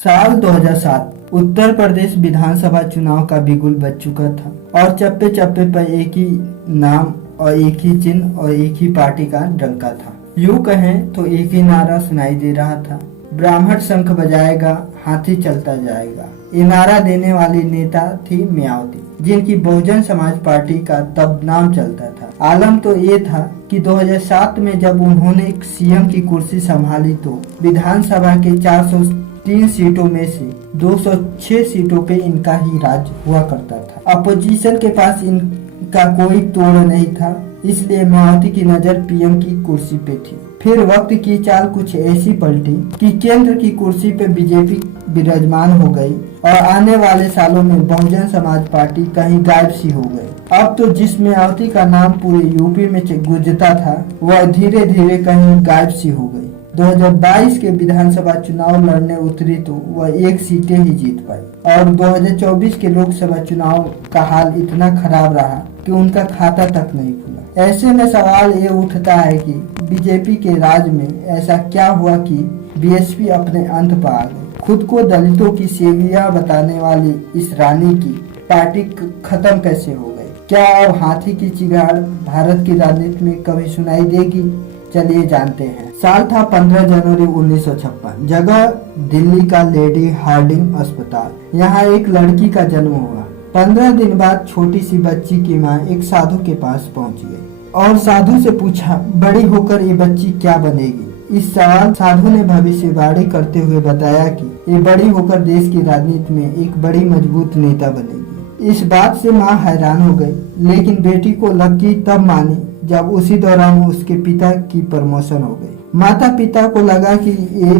साल 2007 उत्तर प्रदेश विधानसभा चुनाव का बिगुल बज चुका था और चप्पे चप्पे पर एक ही नाम और एक ही चिन्ह और एक ही पार्टी का डंका था। यूं कहें तो एक ही नारा सुनाई दे रहा था, ब्राह्मण शंख बजाएगा, हाथी चलता जाएगा। ये नारा देने वाली नेता थी मायावती, जिनकी बहुजन समाज पार्टी का तब नाम चलता था। आलम तो ये था कि 2007 में जब उन्होंने सीएम की कुर्सी संभाली तो विधानसभा के 403 सीटों में से 206 सीटों पे इनका ही राज हुआ करता था। अपोजिशन के पास इनका कोई तोड़ नहीं था, इसलिए मायावती की नजर पीएम की कुर्सी पे थी। फिर वक्त की चाल कुछ ऐसी पलटी कि केंद्र की कुर्सी पे बीजेपी विराजमान हो गई और आने वाले सालों में बहुजन समाज पार्टी कहीं गायब सी हो गई। अब तो जिस मायावती का नाम पूरे यूपी में गूंजता था, वह धीरे धीरे कहीं गायब सी हो गई। 2022 के विधानसभा चुनाव लड़ने उतरी तो वह एक सीटें ही जीत पाई और 2024 के लोकसभा चुनाव का हाल इतना खराब रहा कि उनका खाता तक नहीं खुला। ऐसे में सवाल ये उठता है कि बीजेपी के राज में ऐसा क्या हुआ कि बीएसपी अपने अंत पर आ गई। खुद को दलितों की सेविया बताने वाली इस रानी की पार्टी खत्म कैसे हो गई? क्या अब हाथी की चिगाड़ भारत की राजनीति में कभी सुनाई देगी? चलिए जानते हैं। साल था 15 जनवरी 1956। जगह दिल्ली का लेडी हार्डिंग अस्पताल। यहाँ एक लड़की का जन्म हुआ। 15 दिन बाद छोटी सी बच्ची की माँ एक साधु के पास पहुँच गई और साधु से पूछा, बड़ी होकर ये बच्ची क्या बनेगी? इस सवाल साधु ने भविष्यवाणी करते हुए बताया कि ये बड़ी होकर देश की राजनीति में एक बड़ी मजबूत नेता बनेगी। इस बात से माँ हैरान हो गई, लेकिन बेटी को लकी तब मानी जब उसी दौरान उसके पिता की प्रमोशन हो गई। माता पिता को लगा कि ये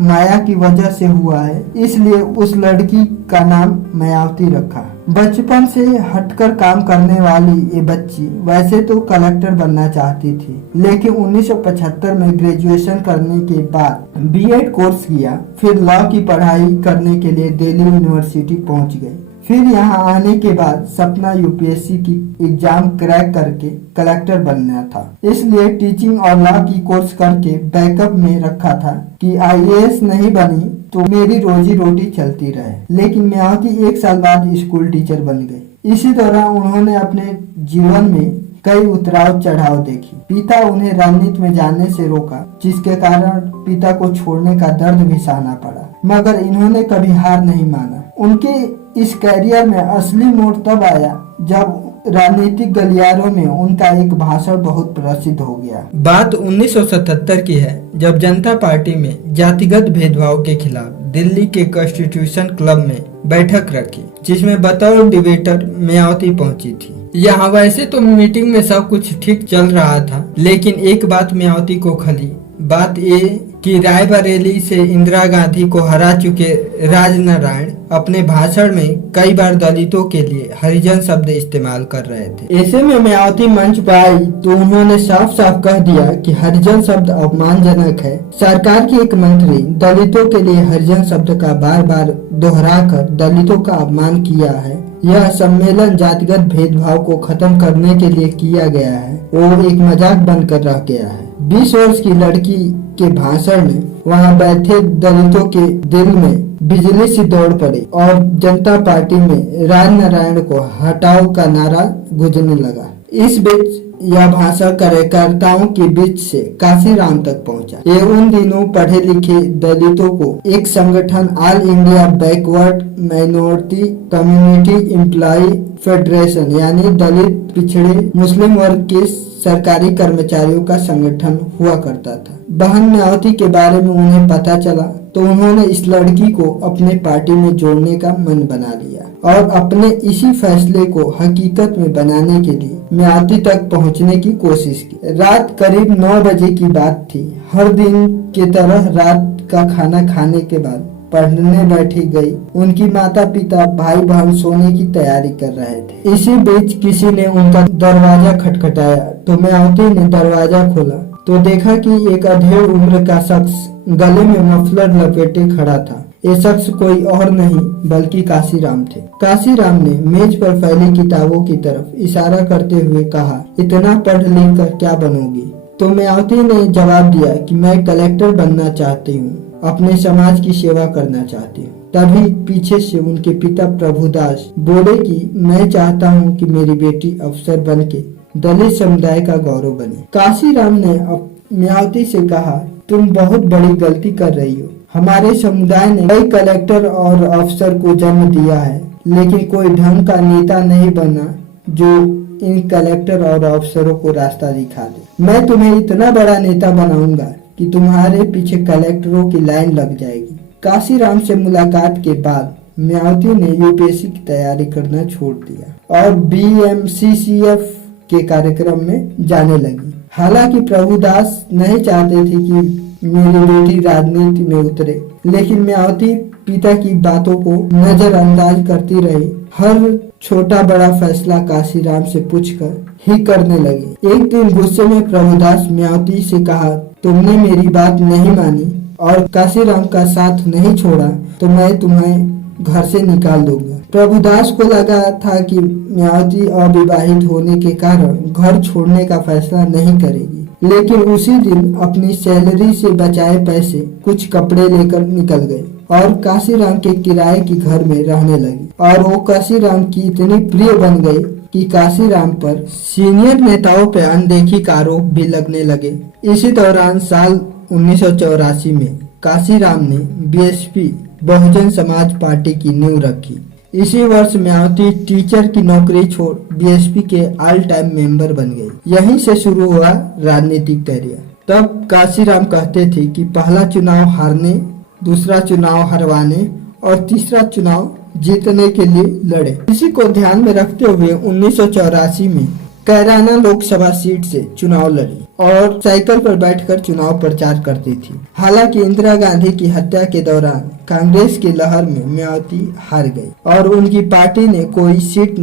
माया की वजह से हुआ है, इसलिए उस लड़की का नाम मायावती रखा। बचपन से हटकर काम करने वाली ये बच्ची वैसे तो कलेक्टर बनना चाहती थी, लेकिन 1975 में ग्रेजुएशन करने के बाद बीएड कोर्स किया। फिर लॉ की पढ़ाई करने के लिए दिल्ली यूनिवर्सिटी पहुंच गई। फिर यहाँ आने के बाद सपना यूपीएससी की एग्जाम क्रैक करके कलेक्टर बनना था, इसलिए टीचिंग और लॉ की कोर्स करके बैकअप में रखा था कि आईएएस नहीं बनी तो मेरी रोजी रोटी चलती रहे। लेकिन मायावती 1 साल बाद स्कूल टीचर बन गई। इसी दौरान उन्होंने अपने जीवन में कई उतराव चढ़ाव देखी। पिता उन्हें राजनीति में जाने से रोका, जिसके कारण पिता को छोड़ने का दर्द भी सहना पड़ा, मगर इन्होंने कभी हार नहीं माना। उनके इस कैरियर में असली मोड़ तब आया जब राजनीतिक गलियारों में उनका एक भाषण बहुत प्रसिद्ध हो गया। बात 1977 की है, जब जनता पार्टी में जातिगत भेदभाव के खिलाफ दिल्ली के कॉन्स्टिट्यूशन क्लब में बैठक रखी, जिसमें बतौर डिबेटर मायावती पहुंची थी। यहाँ वैसे तो मीटिंग में सब कुछ ठीक चल रहा था, लेकिन एक बात मायावती को खली। बात ये कि रायबरेली से इंदिरा गांधी को हरा चुके राजनारायण अपने भाषण में कई बार दलितों के लिए हरिजन शब्द इस्तेमाल कर रहे थे। ऐसे में मायावती मंच पर आई तो उन्होंने साफ साफ कह दिया कि हरिजन शब्द अपमानजनक है। सरकार की एक मंत्री दलितों के लिए हरिजन शब्द का बार बार दोहराकर दलितों का अपमान किया है। यह सम्मेलन जातिगत भेदभाव को खत्म करने के लिए किया गया है, वो एक मजाक बनकर रह गया है। 20 वर्ष की लड़की के भाषण ने वहां बैठे दलितों के दिल में बिजली सी दौड़ पड़ी और जनता पार्टी में राजनारायण को हटाओ का नारा गूंजने लगा। इस बीच यह भाषण कार्यकर्ताओं के बीच से काशीराम तक पहुंचा। ये उन दिनों पढ़े लिखे दलितों को एक संगठन All India Backward Minority Community Employ Federation यानी दलित पिछड़े मुस्लिम वर्ग के सरकारी कर्मचारियों का संगठन हुआ करता था। बहन मायावती के बारे में उन्हें पता चला तो उन्होंने इस लड़की को अपने पार्टी में जोड़ने का मन बना लिया और अपने इसी फैसले को हकीकत में बनाने के लिए मायावती तक पहुंचने की कोशिश की। रात करीब 9 बजे की बात थी। हर दिन की तरह रात का खाना खाने के बाद पढ़ने बैठी गई। उनकी माता पिता भाई बहन सोने की तैयारी कर रहे थे। इसी बीच किसी ने उनका दरवाजा खटखटाया तो मायावती ने दरवाजा खोला तो देखा कि एक अधेड़ उम्र का शख्स गले में मफलर लपेटे खड़ा था। ये शख्स कोई और नहीं बल्कि काशीराम थे। काशीराम ने मेज पर फैली किताबों की तरफ इशारा करते हुए कहा, इतना पढ़ लिख कर क्या बनोगी? तो मायावती ने जवाब दिया कि मैं कलेक्टर बनना चाहती हूँ अपने समाज की सेवा करना चाहती हूँ। तभी पीछे से उनके पिता प्रभुदास बोले कि मैं चाहता हूँ कि मेरी बेटी अफसर बनके दलित समुदाय का गौरव बने। काशीराम ने मायावती से कहा, तुम बहुत बड़ी गलती कर रही हो। हमारे समुदाय ने कई कलेक्टर और अफसर को जन्म दिया है, लेकिन कोई ढंग का नेता नहीं बना जो इन कलेक्टर और अफसरों को रास्ता दिखा दे। मैं तुम्हें इतना बड़ा नेता बनाऊंगा कि तुम्हारे पीछे कलेक्टरों की लाइन लग जाएगी। काशीराम से मुलाकात के बाद मायावती ने यूपीएससी की तैयारी करना छोड़ दिया और बीएमसीसीएफ के कार्यक्रम में जाने लगी। हालांकि प्रभुदास नहीं चाहते थे कि मेरी बेटी राजनीति में उतरे, लेकिन मायावती पिता की बातों को नजरअंदाज करती रही। हर छोटा बड़ा फैसला काशीराम से पूछकर ही करने लगी। एक दिन गुस्से में प्रभुदास मायावती से कहा, तुमने मेरी बात नहीं मानी और काशीराम का साथ नहीं छोड़ा तो मैं तुम्हें घर से निकाल दूंगा। प्रभुदास को लगा था कि मायावती अविवाहित होने के कारण घर छोड़ने का फैसला नहीं करेगी, लेकिन उसी दिन अपनी सैलरी से बचाए पैसे कुछ कपड़े लेकर निकल गए और काशीराम के किराए के घर में रहने लगी। और वो काशीराम की इतनी प्रिय बन गई कि काशीराम पर सीनियर नेताओं पर अनदेखी का आरोप भी लगने लगे। इसी दौरान साल 1984 में काशीराम ने बीएसपी बहुजन समाज पार्टी की नींव रखी। इसी वर्ष मायावती टीचर की नौकरी छोड़ बीएसपी के ऑल टाइम मेंबर बन गई। यहीं से शुरू हुआ राजनीतिक करियर। तब काशीराम कहते थे कि पहला चुनाव हारने, दूसरा चुनाव हरवाने और तीसरा चुनाव जीतने के लिए लड़े। इसी को ध्यान में रखते हुए 1984 में कैराना लोकसभा सीट से चुनाव लड़ी और साइकिल पर बैठकर चुनाव प्रचार करती थी। हालांकि इंदिरा गांधी की हत्या के दौरान कांग्रेस की लहर में मायावती हार गई और उनकी पार्टी ने कोई सीट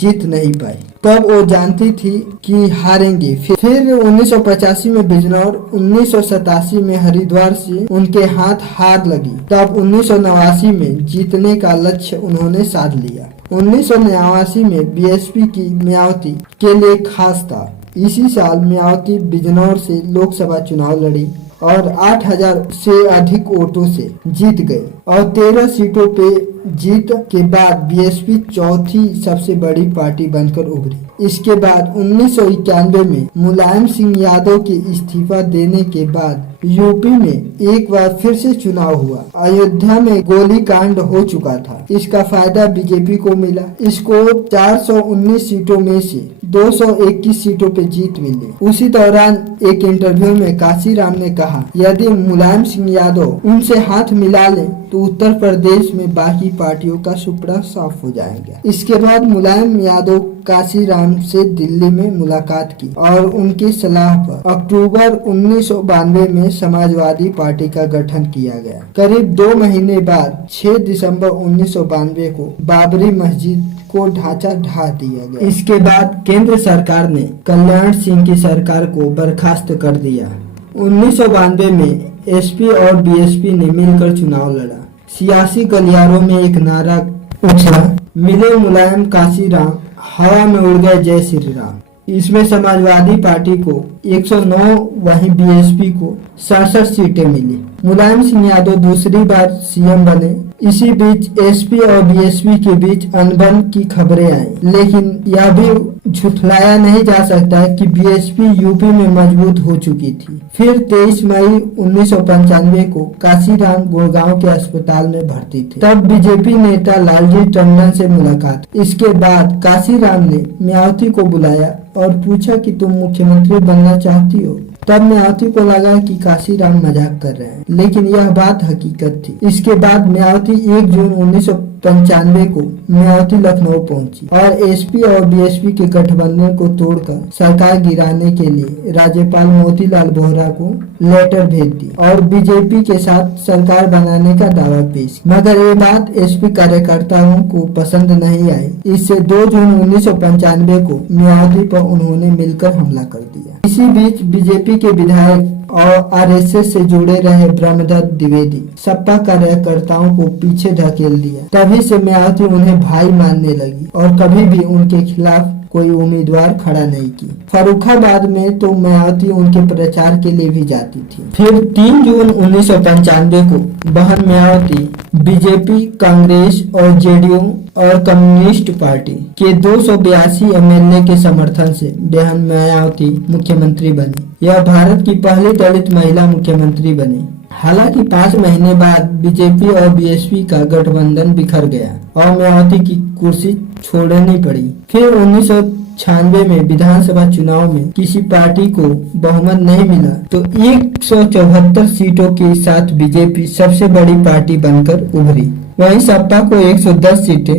जीत नहीं पाई। तब वो जानती थी कि हारेंगी। फिर 1985 में बिजनौर, 1987 में हरिद्वार से उनके हाथ हार लगी। तब 1989 में जीतने का लक्ष्य उन्होंने साध लिया। 1989 में बीएसपी की मायावती के लिए खास था। इसी साल मायावती बिजनौर से लोकसभा चुनाव लड़ी और 8000 से अधिक वोटों से जीत गए और 13 सीटों पे जीत के बाद बीएसपी चौथी सबसे बड़ी पार्टी बनकर उभरी। इसके बाद 1991 में मुलायम सिंह यादव के इस्तीफा देने के बाद यूपी में एक बार फिर से चुनाव हुआ। अयोध्या में गोली कांड हो चुका था। इसका फायदा बीजेपी को मिला। इसको 419 सीटों में से 221 सीटों पे जीत मिली। उसी दौरान एक इंटरव्यू में काशीराम ने कहा, यदि मुलायम सिंह यादव उनसे हाथ मिला ले तो उत्तर प्रदेश में बाकी पार्टियों का सुपड़ा साफ हो जाएगा। इसके बाद मुलायम यादव काशीराम से दिल्ली में मुलाकात की और उनकी सलाह पर अक्टूबर 1992 में समाजवादी पार्टी का गठन किया गया। करीब 2 महीने बाद 6 दिसंबर 1992 को बाबरी मस्जिद को ढांचा ढा दिया गया। इसके बाद केंद्र सरकार ने कल्याण सिंह की सरकार को बर्खास्त कर दिया। 1992 में एसपी और बीएसपी ने मिलकर चुनाव लड़ा। सियासी गलियारों में एक नारा उछला, मिले मुलायम काशीराम, हवा में उड़ गए जय श्री राम। इसमें समाजवादी पार्टी को 109, वहीं बीएसपी को 67 सीटें मिली। मुलायम सिंह यादव दूसरी बार सीएम बने। इसी बीच एसपी और बीएसपी के बीच अनबन की खबरें आई, लेकिन यह भी झुठलाया नहीं जा सकता कि बीएसपी यूपी में मजबूत हो चुकी थी। फिर 23 मई 1995 को काशीराम गुड़गांव के अस्पताल में भर्ती थे। तब बीजेपी नेता लालजी टंडन से मुलाकात। इसके बाद काशीराम ने मायावती को बुलाया और पूछा कि तुम मुख्यमंत्री बनना चाहती हो। तब मायावती को लगा कि काशीराम मजाक कर रहे हैं, लेकिन यह बात हकीकत थी। इसके बाद मायावती 1 जून 1995 को मायावती लखनऊ पहुंची और एसपी और बीएसपी के गठबंधन को तोड़कर सरकार गिराने के लिए राज्यपाल मोतीलाल वोहरा को लेटर भेज दी और बीजेपी के साथ सरकार बनाने का दावा पेश। मगर ये बात एसपी कार्यकर्ताओं को पसंद नहीं आई। इससे 2 जून 1995 को मायावती पर उन्होंने मिलकर हमला कर दिया। इसी बीच बीजेपी के विधायक और आरएसएस से जुड़े रहे ब्रह्मदत्त द्विवेदी सपा कार्यकर्ताओं को पीछे धकेल दिया। तभी से मायावती उन्हें भाई मानने लगी और कभी भी उनके खिलाफ कोई उम्मीदवार खड़ा नहीं की। फर्रुखाबाद में तो मायावती उनके प्रचार के लिए भी जाती थी। फिर 3 जून 1995 को बहन मायावती बीजेपी, कांग्रेस और जेडीयू और कम्युनिस्ट पार्टी के 282 एमएलए के समर्थन से बहन मायावती मुख्यमंत्री बनी। यह भारत की पहली दलित महिला मुख्यमंत्री बनी। हालांकि 5 महीने बाद बीजेपी और बीएसपी का गठबंधन बिखर गया और मायावती की कुर्सी छोड़नी पड़ी। फिर 1996 में विधानसभा चुनाव में किसी पार्टी को बहुमत नहीं मिला तो 174 सीटों के साथ बीजेपी सबसे बड़ी पार्टी बनकर उभरी। वहीं सपा को 110 सीटें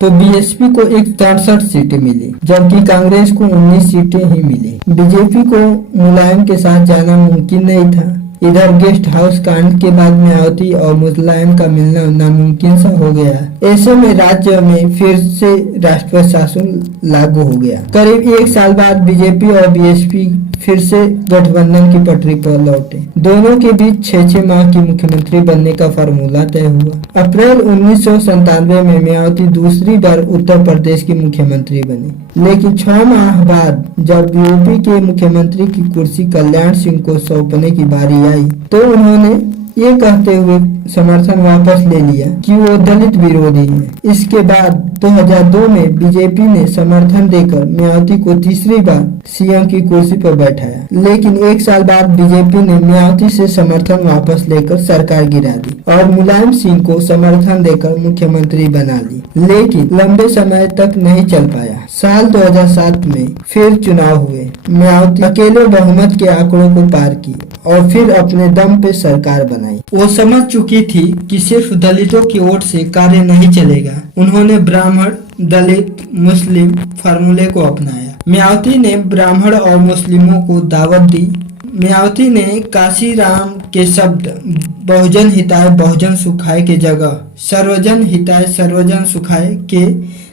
तो बीएसपी को 163 सीटें मिली, जबकि कांग्रेस को 19 सीटें ही मिली। बीजेपी को मुलायम के साथ जाना मुमकिन नहीं था। इधर गेस्ट हाउस कांड के बाद मायावती और मुलायम का मिलना नामुमकिन सा हो गया। ऐसे में राज्य में फिर से राष्ट्रपति शासन लागू हो गया। करीब 1 साल बाद बीजेपी और बीएसपी फिर से गठबंधन की पटरी पर लौटे। दोनों के बीच 6-6 माह की मुख्यमंत्री बनने का फार्मूला तय हुआ। अप्रैल 1997 में मायावती दूसरी बार उत्तर प्रदेश की मुख्यमंत्री बनी, लेकिन 6 माह बाद जब यूपी के मुख्यमंत्री की कुर्सी कल्याण सिंह को सौंपने की बारी आई तो उन्होंने ये कहते हुए समर्थन वापस ले लिया कि वो दलित विरोधी है। इसके बाद 2002 में बीजेपी ने समर्थन देकर मायावती को तीसरी बार सीएम की कुर्सी पर बैठाया, लेकिन 1 साल बाद बीजेपी ने मायावती से समर्थन वापस लेकर सरकार गिरा दी और मुलायम सिंह को समर्थन देकर मुख्यमंत्री बना ली, लेकिन लंबे समय तक नहीं चल पाया। साल 2007 में फिर चुनाव हुए। मायावती अकेले बहुमत के आंकड़ों को पार की और फिर अपने दम पे सरकार बनाई। वो समझ चुकी थी कि सिर्फ दलितों की वोट से कार्य नहीं चलेगा। उन्होंने ब्राह्मण, दलित, मुस्लिम फार्मूले को अपनाया। मायावती ने ब्राह्मण और मुस्लिमों को दावत दी। मायावती ने काशीराम के शब्द बहुजन हिताय बहुजन सुखाय के जगह सर्वजन हिताय सर्वजन सुखाय के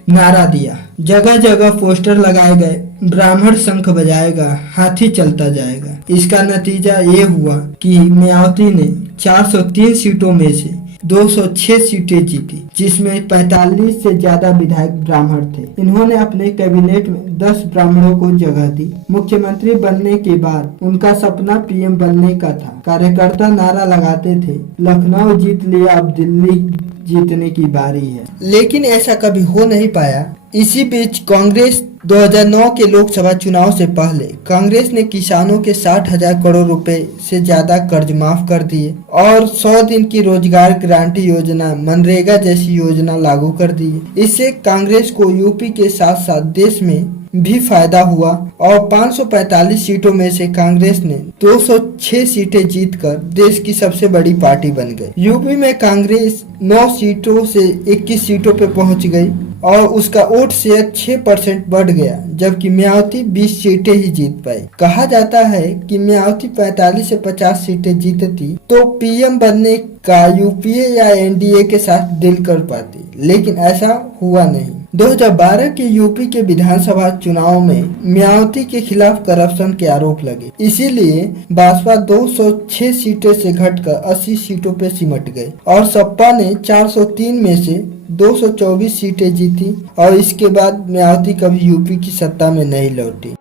नारा दिया। जगह जगह पोस्टर लगाए गए, ब्राह्मण शंख बजाएगा, हाथी चलता जाएगा। इसका नतीजा ये हुआ कि मायावती ने 403 सीटों में से 206 सीटें जीती, जिसमें 45 से ज्यादा विधायक ब्राह्मण थे। इन्होंने अपने कैबिनेट में 10 ब्राह्मणों को जगह दी। मुख्यमंत्री बनने के बाद उनका सपना पीएम बनने का था। कार्यकर्ता नारा लगाते थे, लखनऊ जीत लिया, अब दिल्ली जीतने की बारी है, लेकिन ऐसा कभी हो नहीं पाया। इसी बीच कांग्रेस 2009 के लोकसभा चुनाव से पहले कांग्रेस ने किसानों के 60,000 करोड़ रुपए से ज्यादा कर्ज माफ कर दिए और 100 दिन की रोजगार गारंटी योजना, मनरेगा जैसी योजना लागू कर दी। इससे कांग्रेस को यूपी के साथ साथ देश में भी फायदा हुआ और 545 सीटों में से कांग्रेस ने 206 सीटें जीतकर देश की सबसे बड़ी पार्टी बन गई। यूपी में कांग्रेस 9 सीटों से 21 सीटों पर पहुंच गई और उसका वोट शेयर 6% बढ़ गया, जबकि मायावती 20 सीटें ही जीत पाई। कहा जाता है कि मायावती 45 से 50 सीटें जीतती तो पीएम बनने का यूपीए या एनडीए के साथ डील कर पाती, लेकिन ऐसा हुआ नहीं। 2012 के यूपी के विधानसभा चुनाव में मायावती के खिलाफ करप्शन के आरोप लगे, इसीलिए भाजपा 206 सीटें से घटकर 80 सीटों पर सिमट गई और सपा ने 403 में से 224 सीटें जीती और इसके बाद मायावती कभी यूपी की सत्ता में नहीं लौटी।